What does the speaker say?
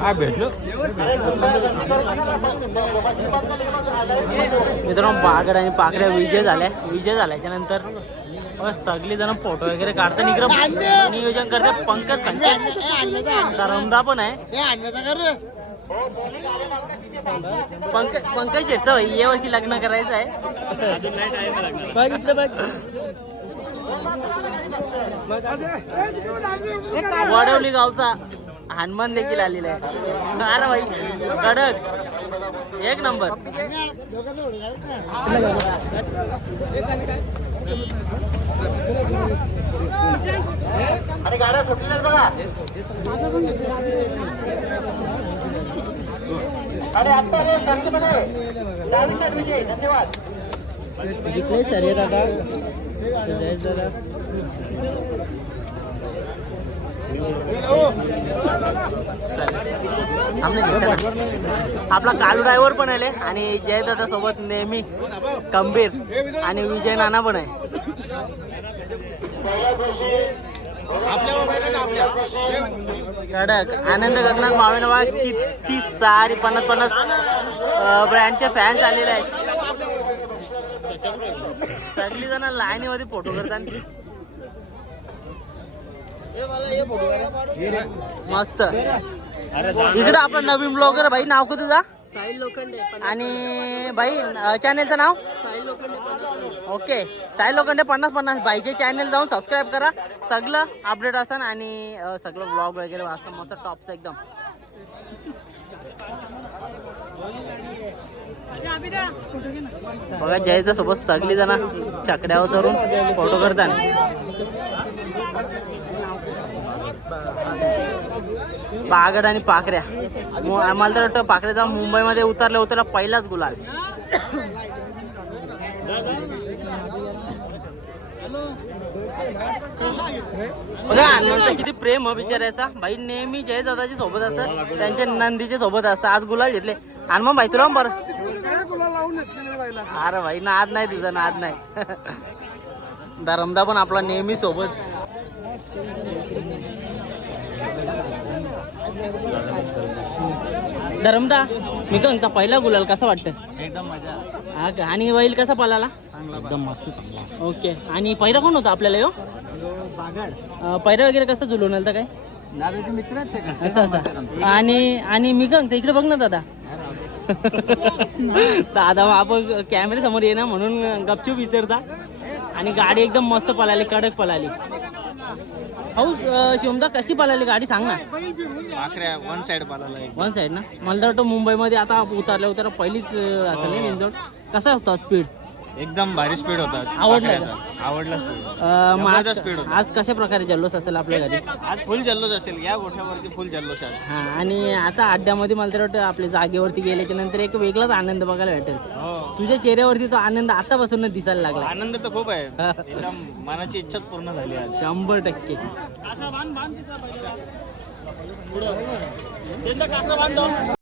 हा भेटलो. मित्रांनो बागड आणि पाकड्या विजय झाल्या. विजय झाल्याच्यानंतर सगळी जण फोटो वगैरे काढतात. इकडं नियोजन करते पंकज संकेत रमदा पण आहे. पंकज पंकज शेटचं भाई या वर्षी लग्न करायचं आहे. वडवली गावचा. हनुमान देखील आलेला आहे अरे भाई कडक. एक नंबर. शरीर आता जय जरा आमने घेतलं ना. आपला कालू ड्रायव्हर पण आले आणि जयदादा सोबत नेहमी गंभीर आणि विजय नाना पण आहे. कडक आनंद गगनात मावेनवा किती सारी पन्नास पन्नास ब्रँडचे फॅन्स आलेले आहेत. सगळी जण लाईनीमध्ये फोटो करतात मस्त. इकडे आपला नवीन ब्लॉगर भाई नाव का तुझा? आणि भाई चॅनेलचं नाव? ओके. साई लोखंडे पन्नास पन्नास. भाईचे चॅनेल जाऊन सबस्क्राईब करा. सगळं अपडेट असन आणि सगळं ब्लॉग वगैरे वाचतं मस्त टॉपचं एकदम. बघा जयच्या सोबत सगळी जण चकड्यावर चढून फोटो करतात पागड आणि पाखऱ्या. मला आम्हाला तर वाटतं पाखऱ्या जाऊन मुंबईमध्ये उतरल्या उतरला पहिलाच गुलाल. बघा हनुमानचं किती प्रेम हो बिचाऱ्याचा. भाई नेहमी जय दादाची सोबत असतात. त्यांच्या नंदीच्या सोबत असतात. आज गुलाल घेतले हनुमान भाई तुला बरं अरे भाई नाद नाही तुझा नाद नाही. धरमदा पण आपला नेहमी सोबत. धरमदा मी काय म्हणता पहिला गुलाल कसा वाटतं एकदम मजा. हा का? आणि बैल कसा पळाला? एकदम मस्त चांगला. ओके. आणि पैरा कोण होता आपल्याला यो? बागाड. पैरा वगैरे कसं जुलून आलं काय? मित्र असं असं. आणि आणि मी काय म्हणतो इकडे बघ ना दादा. दादा मग आपण कॅमेरे समोर ये ना म्हणून गपचूप विचारता. आणि गाडी एकदम मस्त पळाली कडक पळाली. भाऊ अं, शिवमदा कशी पळाली गाडी सांग ना. वन साइड वन साईड ना? मला तर वाटतं मुंबईमध्ये आता उतरल्या उतरल्या पहिलीच असेल नाही विंजोड. कसा असतो स्पीड एकदम भारी स्पीड होता. आवडला. आवडला स्पीड मग आज जबरदस्त speed होता. आज कशा प्रकारे जल्लोष असेल आपल्या घरी? आज फुल जल्लोष असेल. या गोठ्यावरती फुल जल्लोष आहे. हा आणि आता अड्ड्यामध्ये मला तर वाटतं आपल्या जागेवरती गेल्याच्यानंतर एक वेगळाच आनंद बघायला भेटेल. हो. तुझ्या चेहऱ्यावरती तो आनंद आतापासून दिसायला लागला. आनंद तर खूप आहे. एकदम मनाची इच्छाच पूर्ण झाली आज. शंभर टक्के.